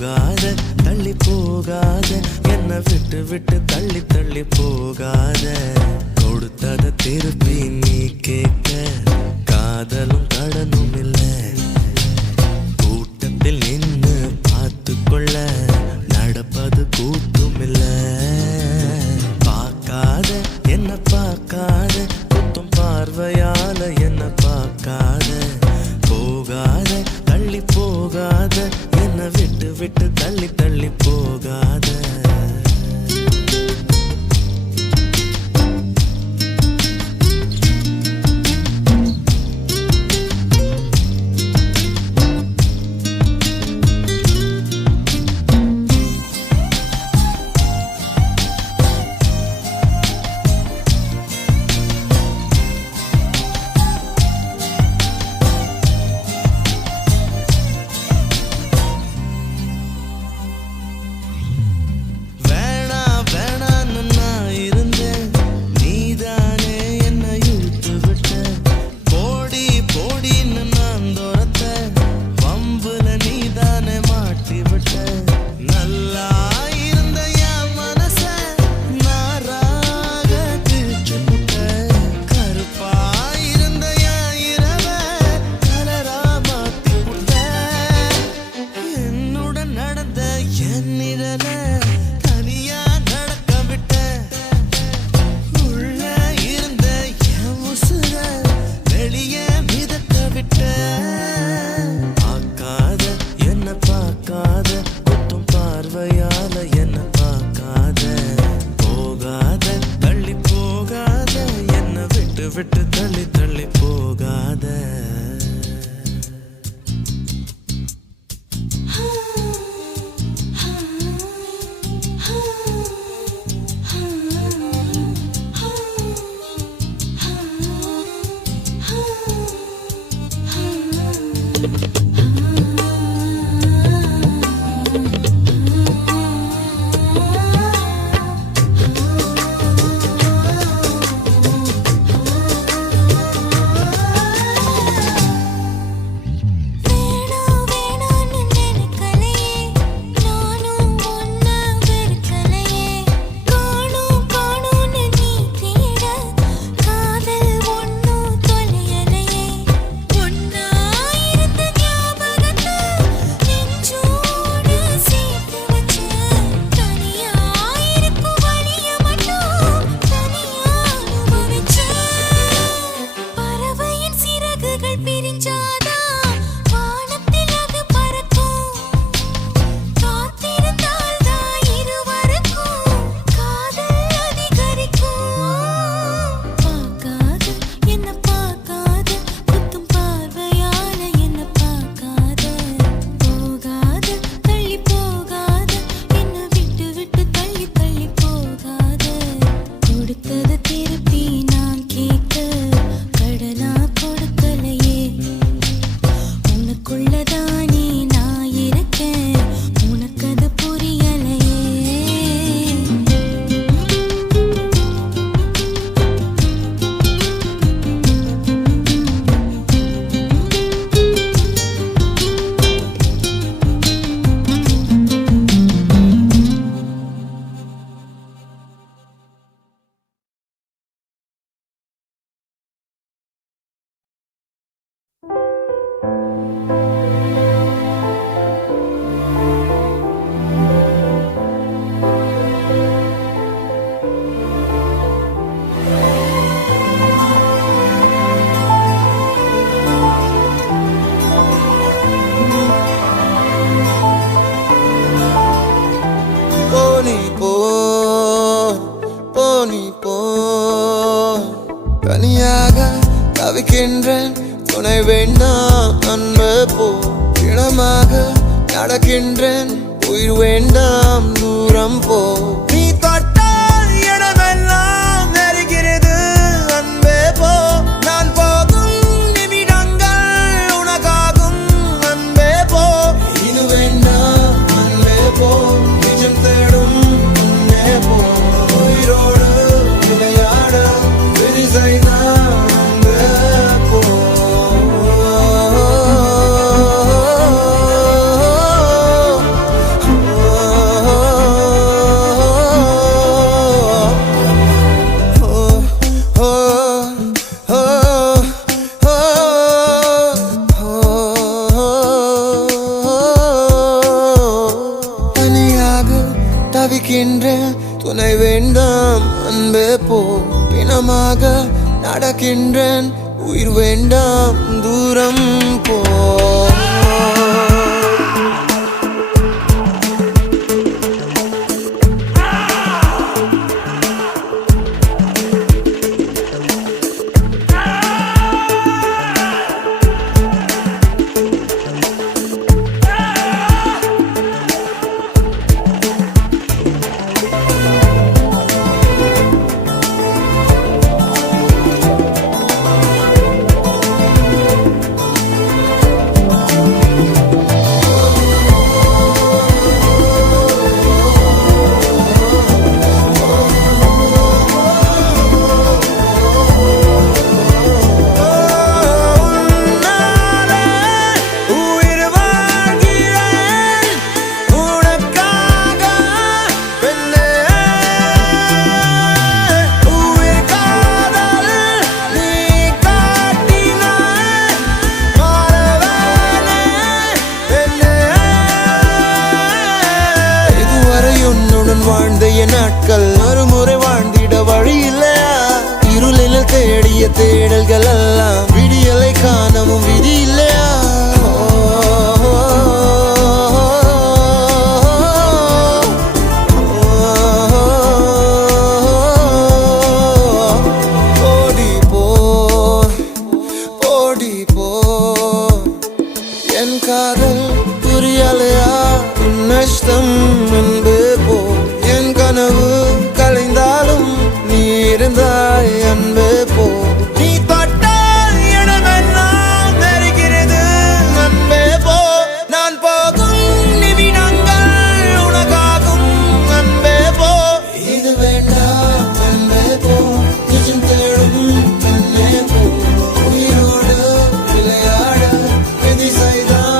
போகாத தள்ளி போகாத என்ன விட்டு விட்டு தள்ளி தள்ளி போகாத கொடுத்தத திருப்பி நீ கேட்க காதலும் கடனும் இல்ல கூட்டத்தில் நின்று பார்த்து கொள்ள நடப்பது கூத்தும் இல்ல பார்க்காத என்ன பார்க்காத குத்தும் பார்வையால என்ன பார்க்காத போகாத தள்ளி போகாத என்ன விட்டு விட்டு தள்ளி தள்ளி போகாத விட்டு தள்ளி தள்ளி போகாத தனியாக தவிக்கின்றேன் துணை வேண்டாம் அன்பு போ இனமாக நடக்கின்றேன் உயிர் வேண்டாம் தூரம் போ நீ தொட்டால் இடமெல்லாம் நெருகிறது அன்பே போ நான் போகும் நிமிடங்கள் உனக்காகும் அன்பே போ இது வேண்டாம் அன்பே போ நிஜம் தேடும் அன்பே போ உயிரோடு விளையாட விரிசைதான் அன்பே போ தவிக்கின்றேன் துணை வேண்டாம் அன்பே போ பிணமாக நடக்கின்றேன் உயிர் வேண்டாம் தூரம் போ வாழ்ந்த என் நாட்கள் மறுமுறை வாழ்ந்திட வழி இல்லையா இருளில் தேடிய தேடல்கள் எல்லாம் விடியலை காணவும் விதி இல்லையா ஓடி போ ஓடி போ என் காதல் புரியலையா உன் நஷ்டம் என்பே போ கனவு கலைந்தாலும் நீ இருந்தாய் அன்பே போ நீ தொட்டால் இடமெல்லாம் நெருக்கிறது அன்பே போ நான் போகும் நிமிடங்கள் உனக்காகும் அன்பே போ இது வேண்டாம் அன்பே போ நிஜம் தேடும் அன்பே போ உயிரோடு விளையாட விதி செய்தான்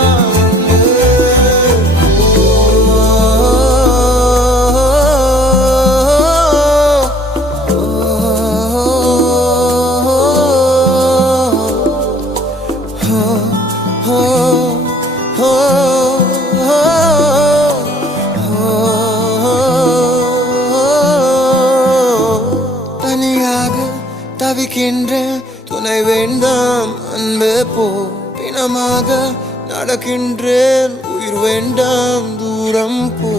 தனியாக தவிக்கின்றேன் துணை வேண்டாம் அன்பே போ பிணமாக நடக்கின்றேன் உயிர் வேண்டாம் தூரம் போ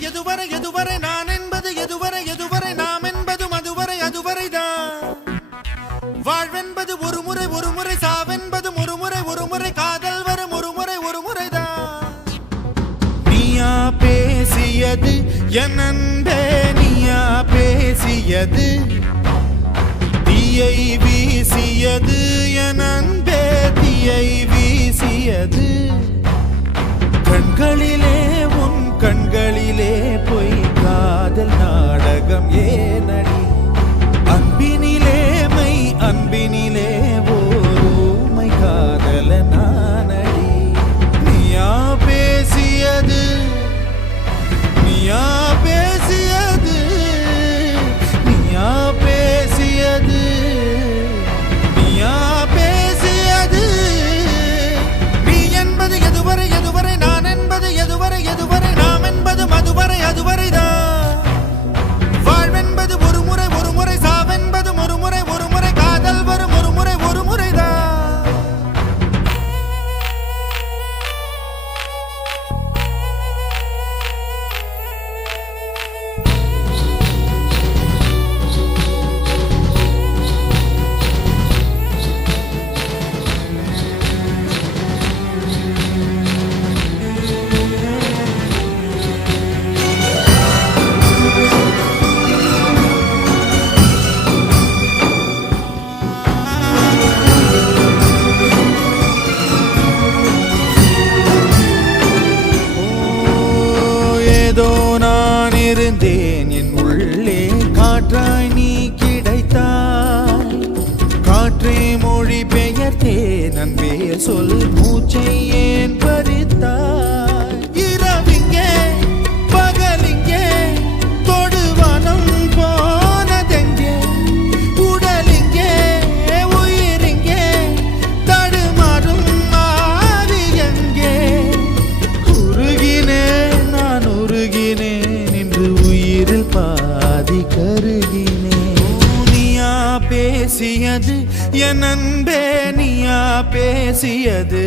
எதுவரை எதுவரை நான் என்பது எதுவரை எதுவரை நாம் என்பது மதுவரை அதுவரைதான் வாழ்வென்பது ஒரு முறை சாவென்பது ஒரு முறை காதல் வரும் ஒரு முறைதான் நீயா பேசியது என் அன்பே நீயா பேசியது தீயை வீசியது என் அன்பே தீயை வீசியது கண்களிலே உன் கண்களிலே பொய் காதல் நாடகம் ஏனடி அன்பினிலே மை அன்பினிலே ஓருமை காதல நானடி நீயா பேசியது நீயா பேசியது நீயா பேசியது நீயா பேசியது நீ என்பது எதுவரை எதுவரை நான் என்பது எதுவரை எதுவரை நாம் என்பது மதுவரை அதுவரைதான் வாழ்வென்பது ஒரு முறை சாவென்பது ஒரு முறை காதல் வரும் ஒரு முறைதான் இருந்தேன் என் உள்ளே காற்றாய் நீ கிடைத்தாய் காற்றே மொழி பெயர்த்தேன் அன்பே சொல் மூச்சை ஏன் பறித்தாய் இரவிங்கே பகலிங்கே தொடுவனம் போ பேசியது என் அன்பே நீயா பேசியது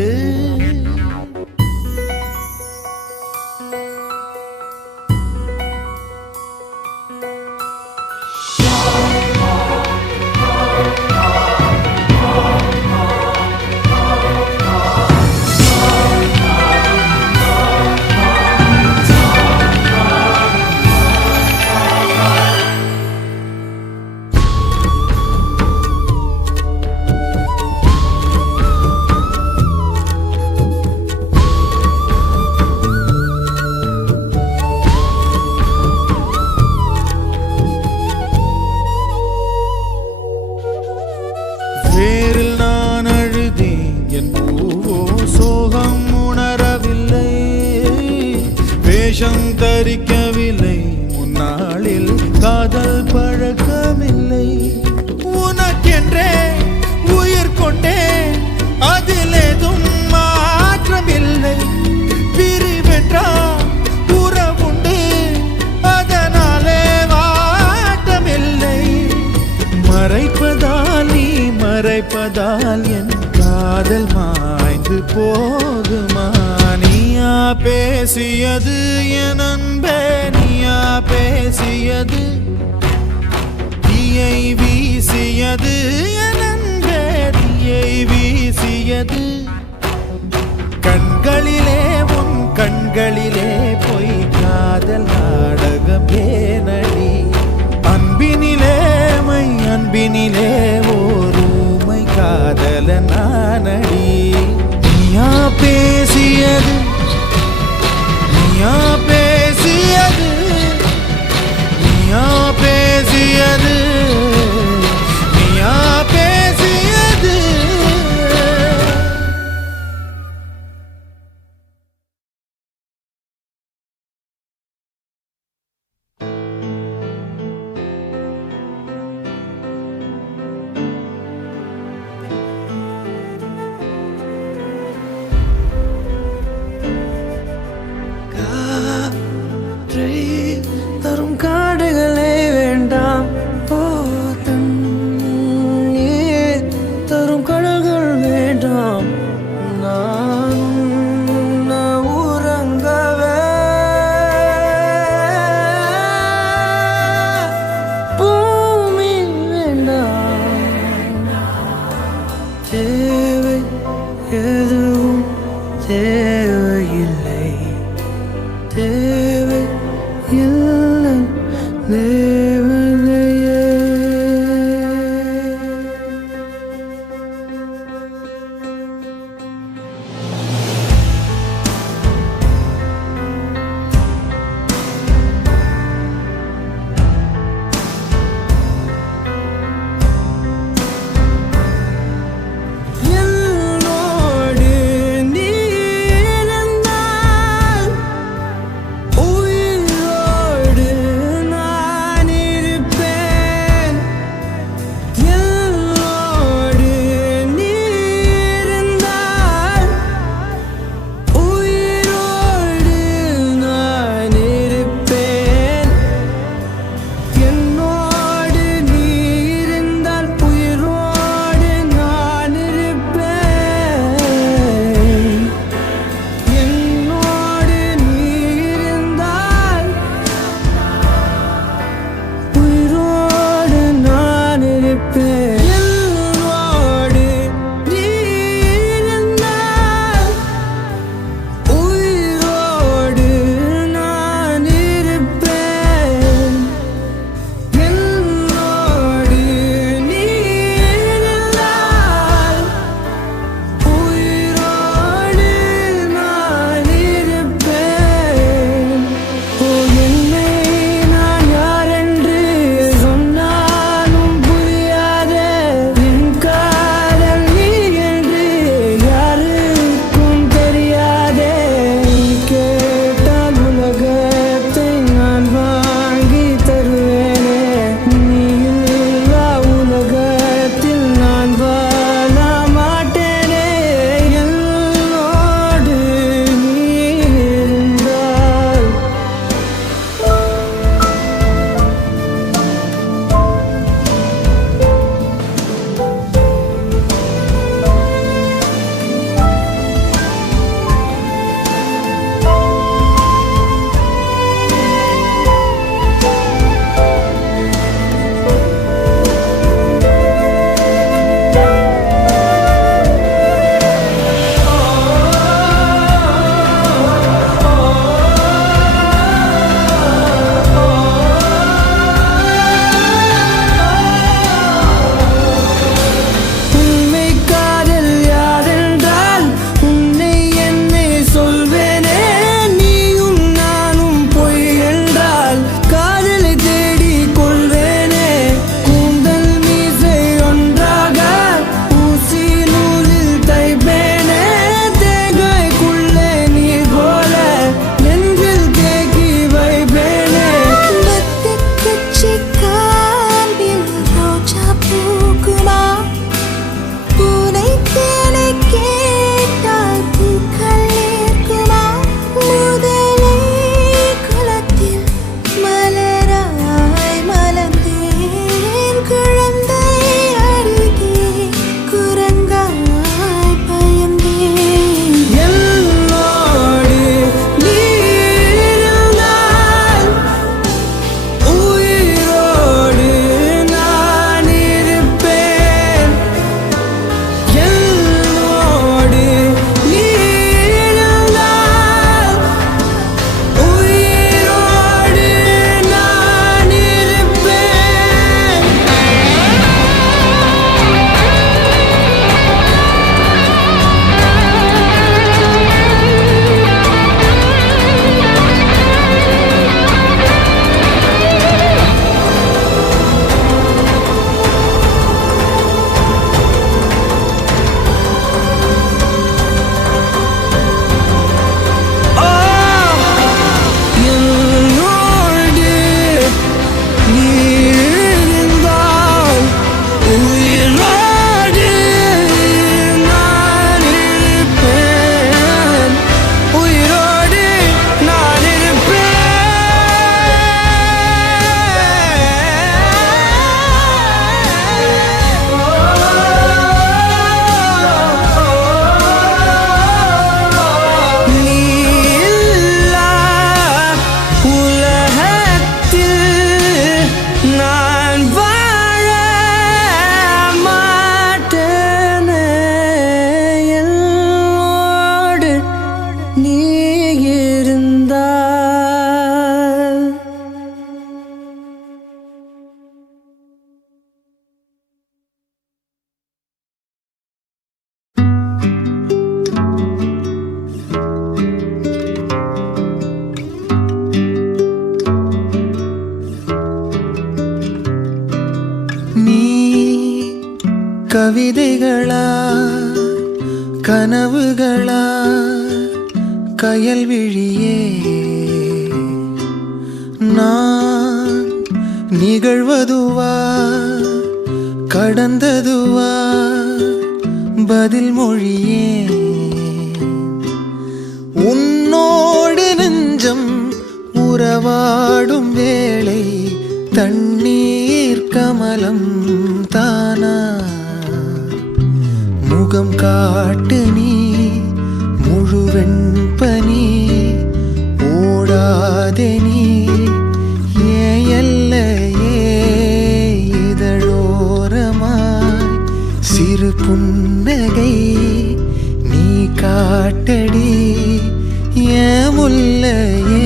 வேரில் நான் அழுதேன் என் பூவோ சோகம் உணரவில்லை வேஷம் தரிக்கவில்லை முன்னாளில் காதல் பழக்கமில்லை உனக்கென்றே உயிர் கொண்டேன் அதில் ஏதும் மாற்றமில்லை பிரிவென்றால் உறவுண்டு அதனாலே வாட்டமில்லை மறைப்பதால் நீ மறைப்பதால் என் காதல் மாய்ந்து போகுமா நீயா பேசியது என் அன்பே நீயா பேசியது தீயை வீசியது என் அன்பே தீயை வீசியது கண்களிலே உன் கண்களிலே பொய் காதல் நாடகம் ஏனடி அன்பினிலே மை அன்பினிலே ஓருமை காதல நானடி நீயா பேசியது நீயா பேசியது நீயா பேசியது நீயா பேசியது தரும் காடுகளே வேண்டாம் தண்ணீர் தரும் கடல்கள் வேண்டாம் நான் உறங்கவே பூமி வேண்டாம் தேவை எதுவும் தேவையில்லை தேவை இல்லை தேவதையே என்னோடு நீ இருந்தால் உயிரோடு நான் கவிதைகளா கனவுகளா கயல் விழியே நான் நிகழ்வதுவா கடந்ததுவா பதில் மொழியே உன்னோடு நெஞ்சம் உறவாடும் வேளை தண்ணீர் கமலம் தானா முகம் காட்டு நீ முழுவெண் பனி ஓடாதே நீ எல்லையே இதழோரமாய் சிறு புன்னகை நீ காட்டடி ஏன் முல்லையே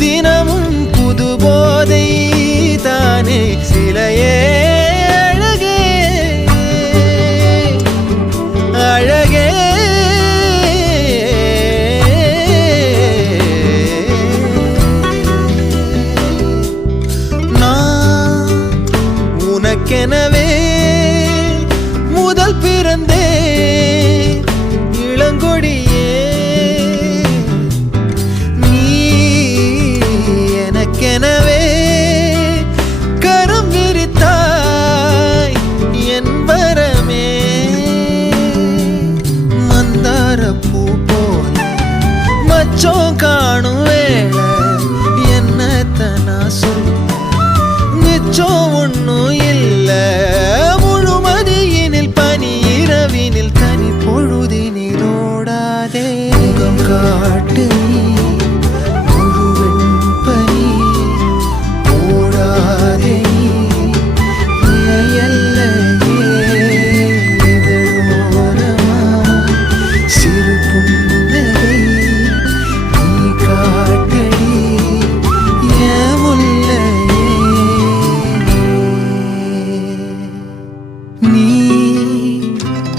தினமும் புது போதை தானே சிலையே அழகே அழகே நான் உனக்கெனவே முதல் பிறந்தே இளங்கொடியே எனவே கரம் விரித்தாய் என் வரமே மந்தார பூ போல மச்சம் காணும் வேளை என்னத்தனா சொல்ல மிச்சம் ஒன்னும் இல்ல முழுமதியினில் பனி இரவினில் தனி பொழுதினில் ஓடாதே முகம் காட்டு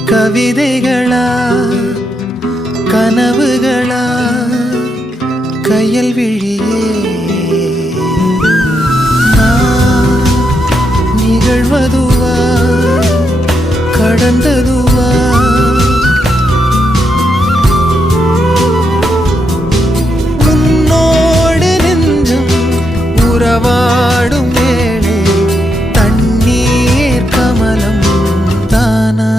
கவிதைகளா கனவுகளா கயல் விழியே நான் நிகழ்வதுவா கடந்ததுவா உன்னோடு நெஞ்சம் உறவாடும் வேளை தண்ணீர் கமலம் தானா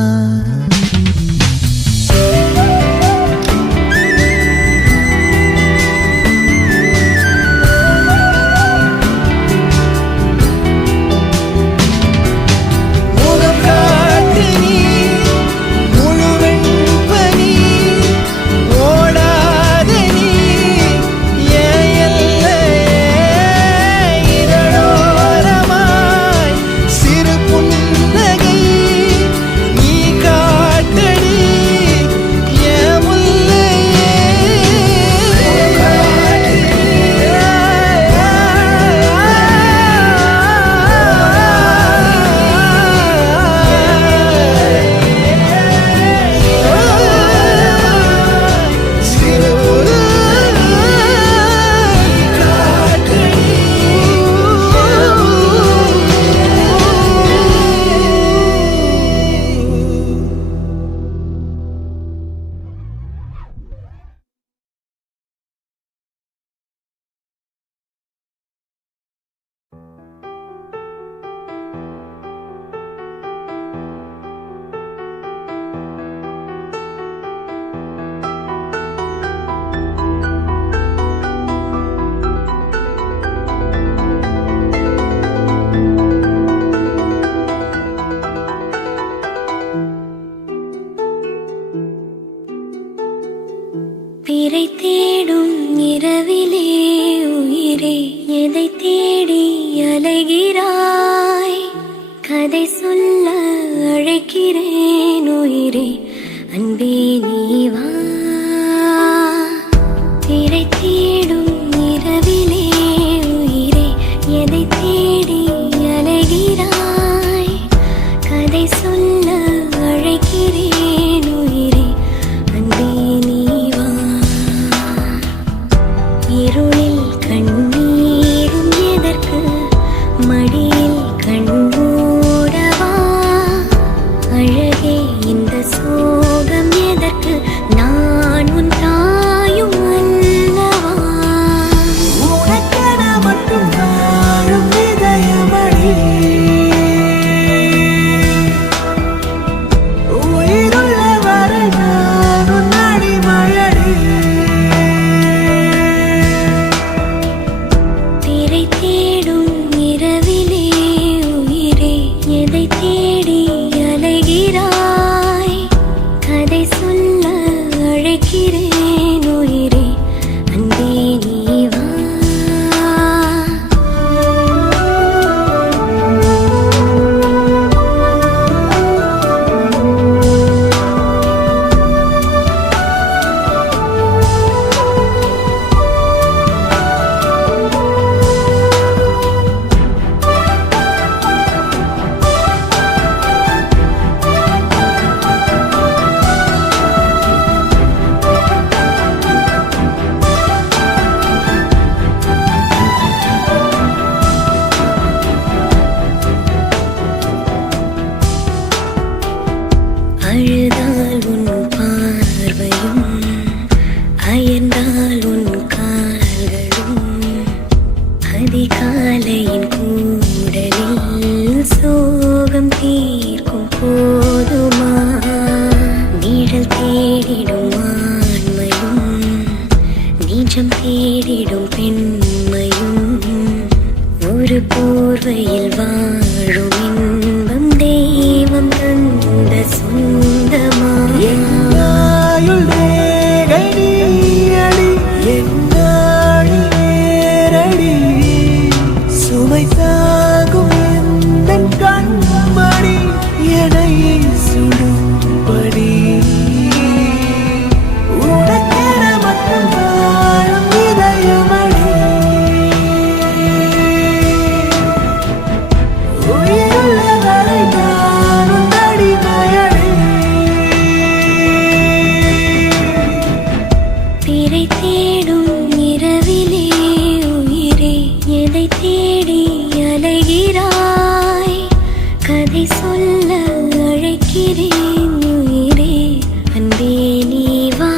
பிறை தேடும் இரவிலே உயிரே எதை தேடி அலைகிறாய்? திரை தேடும் இரவிலே உயிரே எதை தேடி அலைகிறாய் கதை சொல்ல அழைக்கிறேன் உயிரே அன்பே நீ வா இருளில் கண்ணீரும் எதற்கு மடியில் கண்மூடவா அழகே இந்த சோகம் எதற்கு நான் உன் தாயும் அல்லவா உனக்கென மட்டும் வாழும் இதயமடி உயிருள்ள வரை நான் உன் அடிமையடி திரை தேடும் இரவிலே உயிரே எதை தேடி அலைகிறாய் கதை சொல்ல அழைக்கிறேன் உயிரே அன்பே நீ வா அழுதால் உன் பார்வையும் அயர்ந்தால் உன் கால்களும் அதிகாலையின் கூடலில் சோகம் தீர்க்கும் போதுமா நிழல் தேடிடும் ஆண்மையும் நிஜம் தேடிடும் பெண்மையும் ஒரு போர்வையில் வாழும் இன்பம் தெய்வம் தந்த சொந்தமா ஆயுள் ரேகை நீயடி என்னாழி நேரடி சுமை தாங்கும் எந்தன் கண்மணி எனை சுடும்படி உனக்கென மட்டும் வாழும் இதயமடி உயிருள்ள வரை நான் உன் அடிமையடி திரை தேடும் இரவிலே உயிரே எதை தேடி அலைகிறாய் கதை சொல்ல அழைக்கிறேன் உயிரே அன்பே நீ வா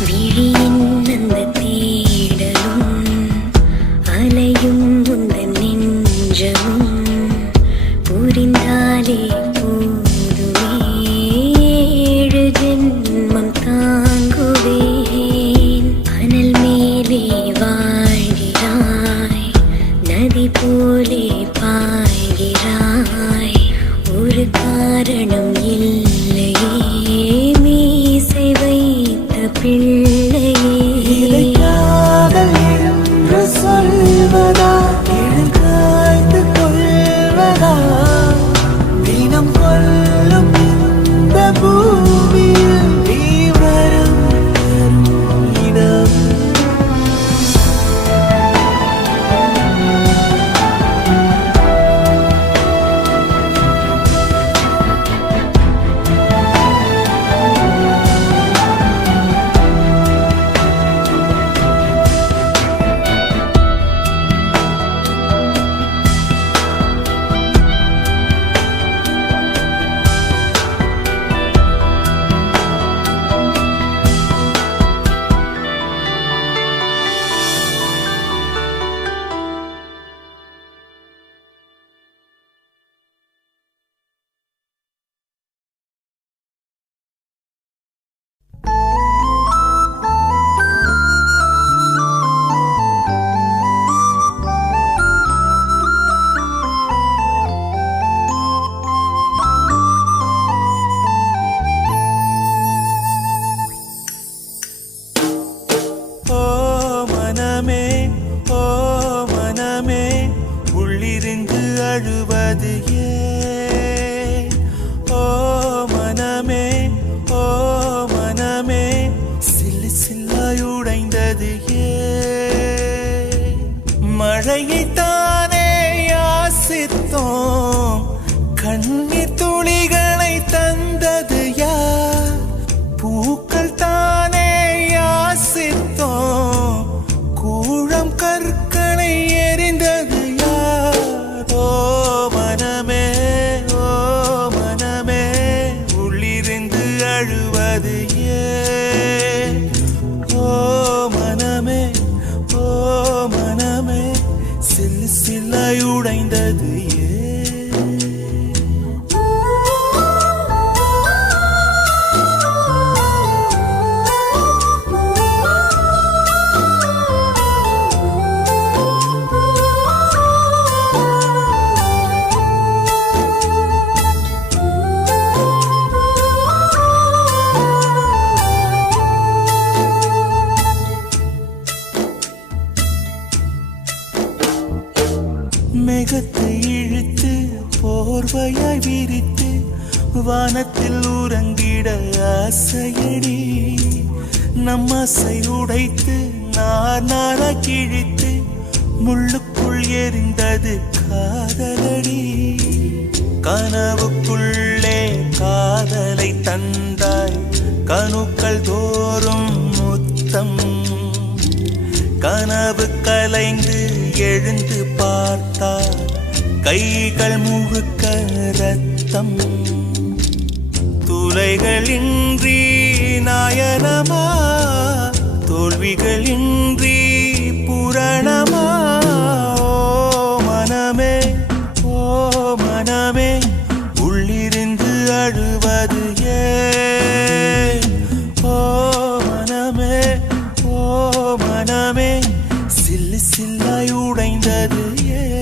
விழியின் அந்த தேடலும் அலையும் உந்தன் நெஞ்சமும் புரிந்தாலே போதுமே ஏழு ஜென்மம் தாங்குவேன் அனல் மேலே வாழ்கிறாய் நதி போலே பாய்கிறாய் ஒரு காரணம் இல்லையே மீசை வைத்த பிள்ளையே இதை காதல் என்று சொல்வதா காய்ந்து கொள்வதா தினம் கொல்லும் இந்த பூமியில் நீ வரும் இனம் அழுவது ஏன்? ஓ மனமே, ஓ மனமே, சில்லு சில்லாயுடைந்தது ஏன்? மழையை தானே யாசித்தோம், கண்ணீர் துளிகளை தந்தது யார்? பூக்கள் தானே யாசித்தோம், கூழம் கற்களை எரிந்தது யார்? ஓ மனமே, ஓ மனமே, உள்ளிருந்து அழுவது ஏன்? ஓ மனமே, ஓ மனமே, சில்லு சில்லாயுடைந்தது ஏன்? மேகத்தை இழுத்து போர்வையாய் விரித்து வானத்தில் உறங்கிட ஆசையடி, நம் ஆசை உடைத்து நாரா கிழித்து முள்ளுக்குள் எரிந்தது காதலடி. கனவுக்குள்ளே காதலை தந்தாய், கணுக்கள் தோறும் முத்தம். கனவு கலைந்து எழுந்து பார்த்தார், கைகள் முழுக்க ரத்தம். துளைகளின்றி நாயனமா, தோல்விகளின்றி புரணமா? ஓ மனமே, ஓ மனமே, உள்ளிருந்து அழுவது ஏன்? ஓ மனமே, ஓ மனமே, சில்லு சில்லாய் உடைந்தது ஏன்?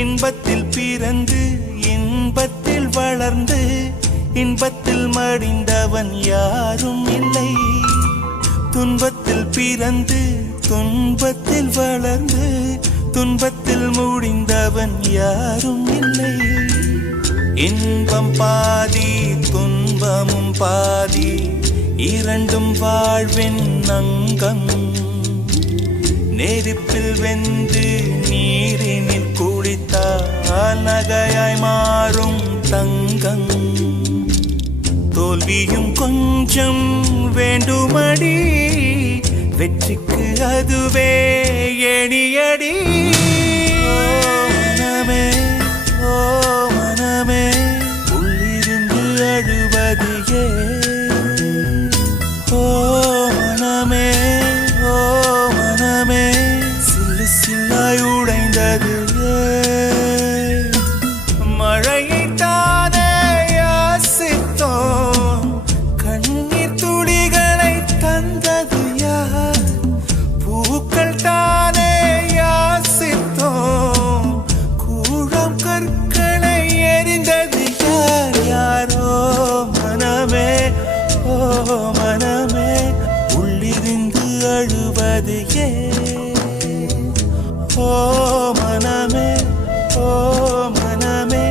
இன்பத்தில் பிறந்து இன்பத்தில் வளர்ந்து இன்பத்தில் மடிந்தவன் யாரும் இல்லை. துன்பத்தில் பிறந்து துன்பத்தில் வளர்ந்து துன்பத்தில் முடிந்தவன் யாரும் இல்லை. இன்பம் பாதி துன்பமும் பாதி, இரண்டும் வாழ்வின் அங்கம். நெருப்பில் வெந்து நீரினில் குளித்தால் நகையாய் மாறும் தங்கம். தோல்வியும் கொஞ்சம் வேண்டுமடி, வெற்றிக்கு அதுவே எணியடி. ஓ மனமே, ஓ மனமே, உள்ளிருந்து அழுவது ஏன்? ஓ மனமே, ஓ மனமே, சில்லு சில்லாய் உடைந்தது ஏன்? மழையை தானே யாசித்தோம், கண்ணீர் துளிகளை தந்தது யார்? பூக்கள் தானே யாசித்தோம், கூழம் கற்களை எரிந்தது யார்? யாரோ மனமே, ஓ மனமே, உள்ளிருந்து அழுவது ஏன்? ஓ மனமே, ஓ மனமே.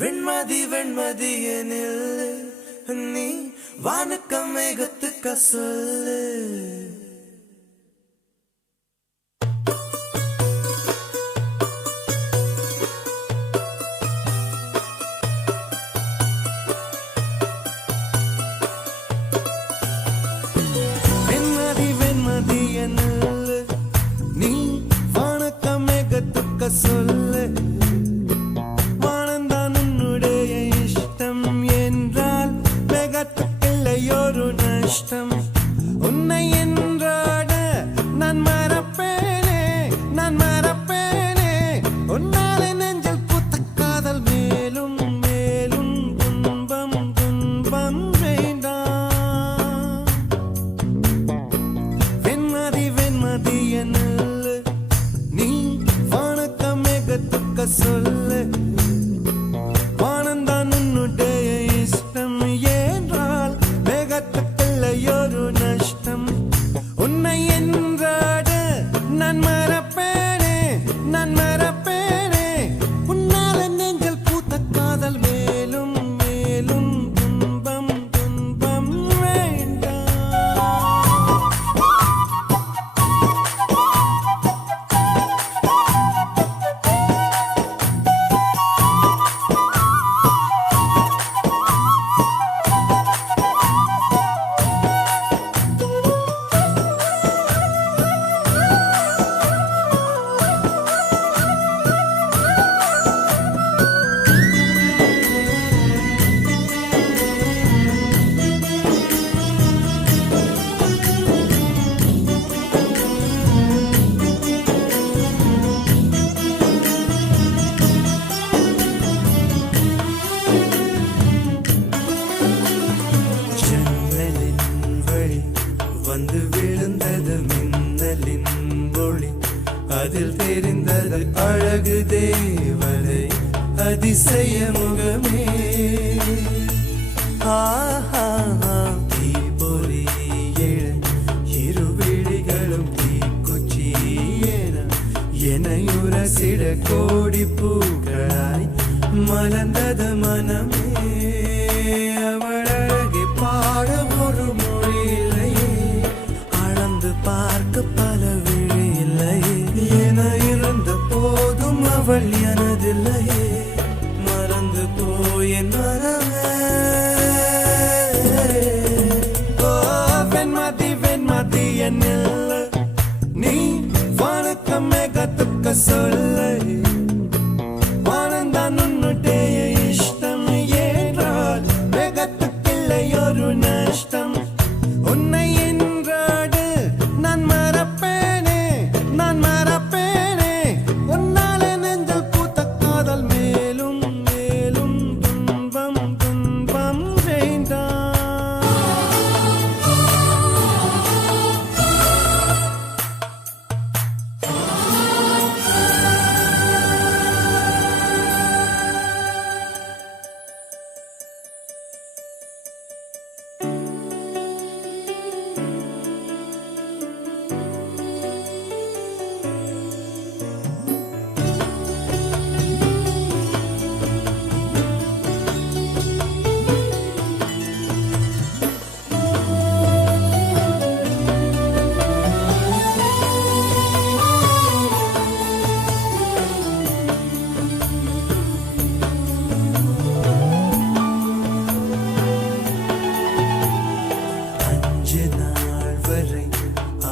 வெண்மதி வெண்மதி எனில் நீ வானுக்க மேகத்துக்க சொல்லு. வெண்மதி வெண்மதி எனில் நீ வானுக்க மேகத்துக்க சொல்லு. வானந்தான் உன்னுடைய இஷ்டம் என்றால் மேகத்துக்கில்லையொரு நஷ்டம். உன்னை என்றாட நான் மறப்பேனே, நான் மறப்பேனே. உன்னாலே நெஞ்சில் பூத்த காதல் மேலும் மேலும் துன்பம் துன்பம் வேண்டாம். வெண்மதி வெண்மதி எனில் நீ வானக்க மேகத்துக்க சொல்லு. வானந்தான் உன்னுடைய இஷ்டம் என்றால் மேகத்துக்கில்லையொரு நஷ்டம். உன்னை என்றாட நான் மறப்பேனே, நான் மறப்பேனே. உன்னால நெஞ்சில் பூத்த காதல் மேலும் மேலும் துன்பம் துன்பம் வேண்டாம். ஜன்னலின் வழி வந்து விழுந்தது மின்னலின் ஒளி. அதில் தெரிந்தது அழகு தேவதை அதிசய முகமே. ஆஹா தீபொறி எழ இரு விழிகளும் தீக்குச்சி எனையுரசிட கோடி பூக்களாய் மலர்ந்தது மனமே. அவள் அழகை பாட ஒரு மொழி இல்லையே, அளந்து பார்க்க பல விழி இல்லையே. என இருந்த போதும் அவள் எனதில்லையே, மறந்து போயின் மனமே. ஓ வெண்மதி வெண்மதி என்னில் நீ வானுக்க மேகத்துக்க சொல்லு. வானந்தான் உன்னுடைய இஷ்டம் என்றால் மேகத்துக்கில்லையொரு நஷ்டம். உன்னை என்றாடு நான் மறப்பேனே, நான் மறப்பேனே. உன்னாலே நெஞ்சில் பூத்த காதல் மேலும் மேலும் துன்பம் துன்பம் வேண்டாம்.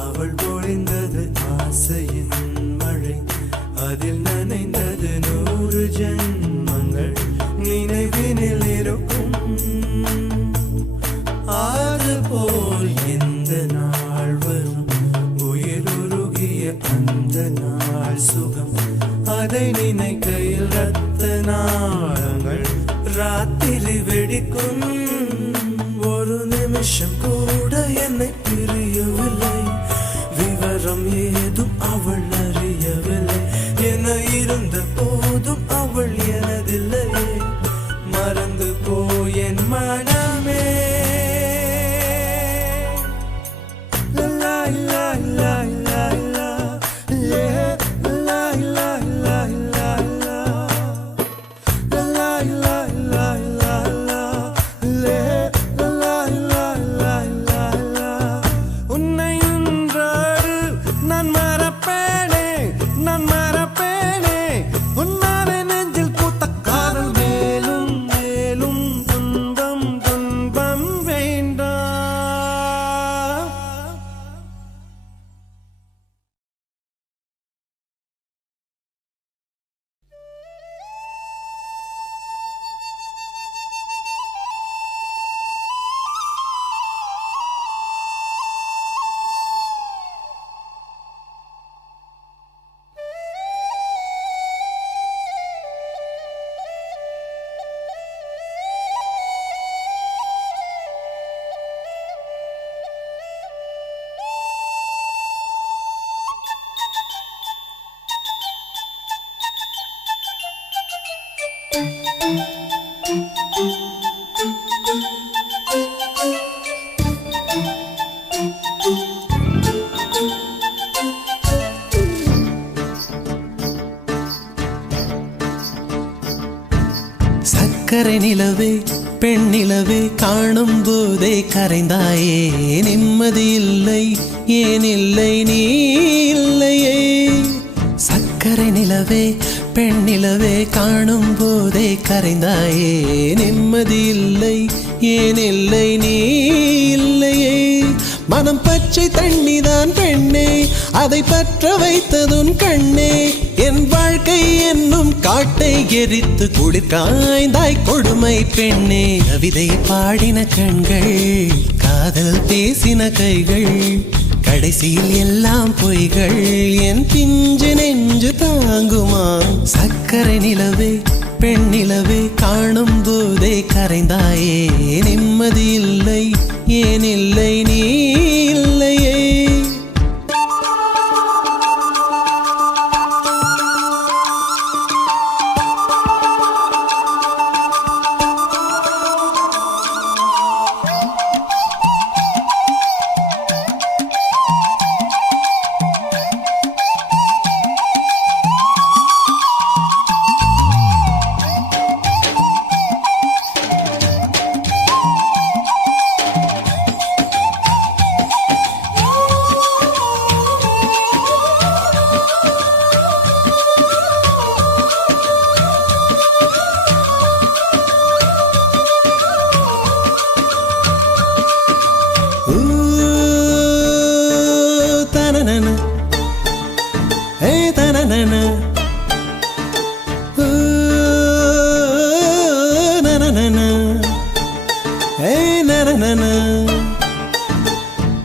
அவள் பொழிந்தது ஆசையின் மழை. அதில் நனைந்தது 100 ஜென்மங்கள் நினைவினில் இருக்கும். அதுபோல் எந்த நாள் வரும் உயிருருகிய அந்த நாள் சுகம். அதை நினைக்கையில் ரத்த நாளங்கள் ராத்திரி வெடிக்கும். ஒரு நிமிஷம் கூட என்னை பிரியவில்லை, விவரம் ஏதும் அவள் அறியவில்லை. என இருந்த போதும் அவள் எனதில்லையே, மறந்து போயென் மனமே. லா லா லா லா லா லா லா லா லா லா லா லா. மறப்பேனே நான் மறப்பேனே உன்னாலே நெஞ்சில் பூத்த காதல் மேலும் மேலும் துன்பம் துன்பம் வேண்டாம். சக்கரை நிலவே பெண் நிலவே காணும் போதே கரைந்தாயே நிம்மதி இல்லை ஏன் இல்லை நீ இல்லையே. சக்கரை நிலவே பெண் நிலவே காணும் போதே கரைந்தாயே நிம்மதி இல்லை ஏன் இல்லை நீ இல்லையே. மனம் பச்சை தண்ணிதான் பெண்ணே அதை பற்ற வைத்ததுன் கண்ணே என் வாழ்க்கை என்னும் காட்டை எரித்து குளிர் காய்ந்தாய் கொடுமை பெண்ணே. கவிதை பாடின கண்கள் காதல் பேசின கைகள் கடைசியில் எல்லாம் பொய்கள் என் பிஞ்சு நெஞ்சு தாங்குமா. சக்கரை நிலவே பெண் நிலவே காணும் போதே கரைந்தாயே நிம்மதி இல்லை ஏன் இல்லை நீ இல்லையே.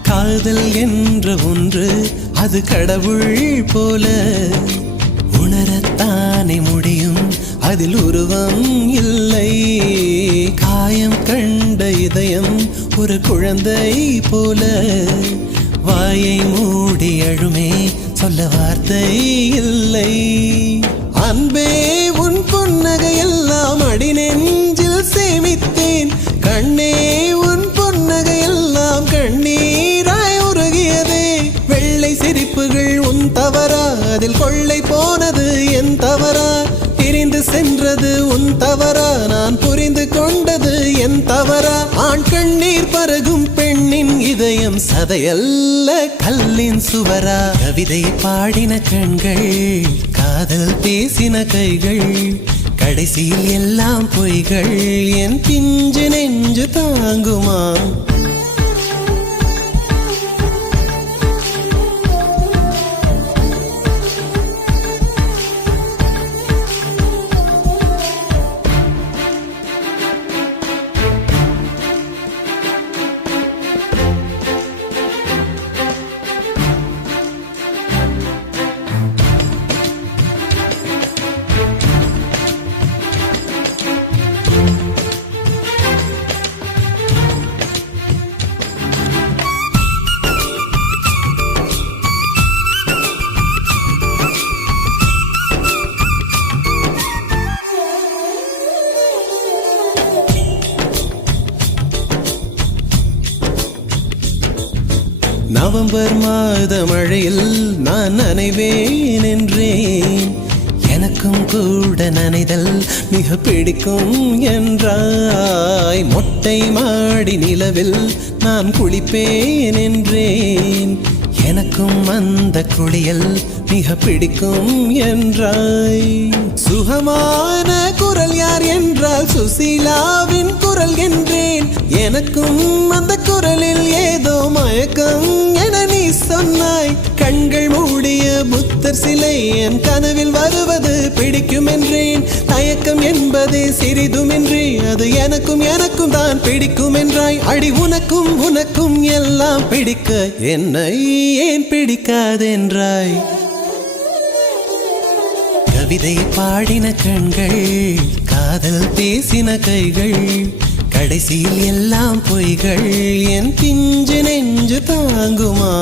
காதல் என்ற ஒன்று அது கடவுள் போல உணரத்தானே முடியும் அதில் உருவம் இல்லை. காயம் கண்ட இதயம் ஒரு குழந்தை போல வாயை மூடி அழுமே சொல்ல வார்த்தை இல்லை. அன்பே உன் புன்னகை எல்லாம் அடி நெஞ்சில் சேமித்தேன் கண்ணே உன் புன்னகை எல்லாம் கண்ணீராய் உருகியதே. வெள்ளை சிரிப்புகள் உன் தவறா அதில் கொள்ளை போனது என் தவறா பிரிந்து சென்றது உன் தவறா நான் புரிந்து கொண்டது என் தவறா. ஆண் கண்ணீர் பருகும் பெண்ணின் இதயம் சதையல்ல கல்லின் சுவரா. கவிதை பாடின கண்கள் காதல் பேசின கைகள் கடைசியில் எல்லாம் பொய்கள் என் பிஞ்சு நெஞ்சு தாங்குமா. நவம்பர் மாத மழையில் நான் நனைவேன் என்றேன் எனக்கும் கூட நனைதல் மிக பிடிக்கும் என்றாய். மொட்டை மாடி நிலவில் நான் குளிப்பேன் என்றேன் எனக்கும் அந்த குளியல் மிக பிடிக்கும் என்றாய். சுகமான குரல் யார் என்றால் சுசீலாவின் குரல் என்றேன். எனக்கும் அந்த குரலில் ஏதோ மயக்கம் என நீ சொன்னாய். கண்கள் மூடிய புத்தர் சிலை என் கனவில் வருவது பிடிக்கும் என்றேன். தயக்கம் என்பதே சிறிதுமின்றி அது எனக்கும் எனக்கும் தான் பிடிக்கும் என்றாய். அடி உனக்கும் உனக்கும் எல்லாம் பிடிக்க என்னை ஏன் பிடிக்காதென்றாய். கவிதை பாடின கண்கள், காதல் பேசின கைகள், கடைசியில் எல்லாம் பொய்கள். என் பிஞ்சு நெஞ்சு தாங்குமா?